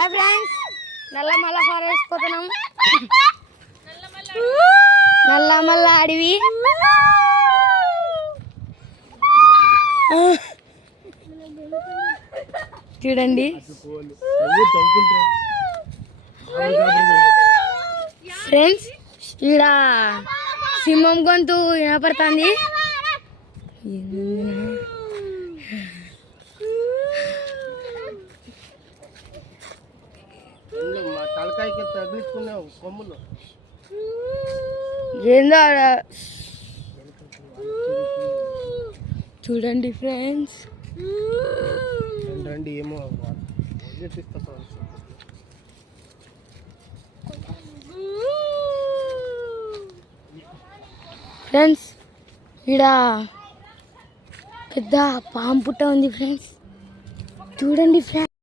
Hi friends, Nallamala forest పోతున్నాం. నల్లమల్ల అడవి. చూడండి ఫ్రెండ్స్, ఈడ సింహం గొంతు వినపడుతుంది. ఏందో చూడండి ఫ్రెండ్స్. ఏమో ఫ్రెండ్స్, ఈడ పెద్ద పాము పుట్ట ఉంది ఫ్రెండ్స్. చూడండి ఫ్రెండ్స్.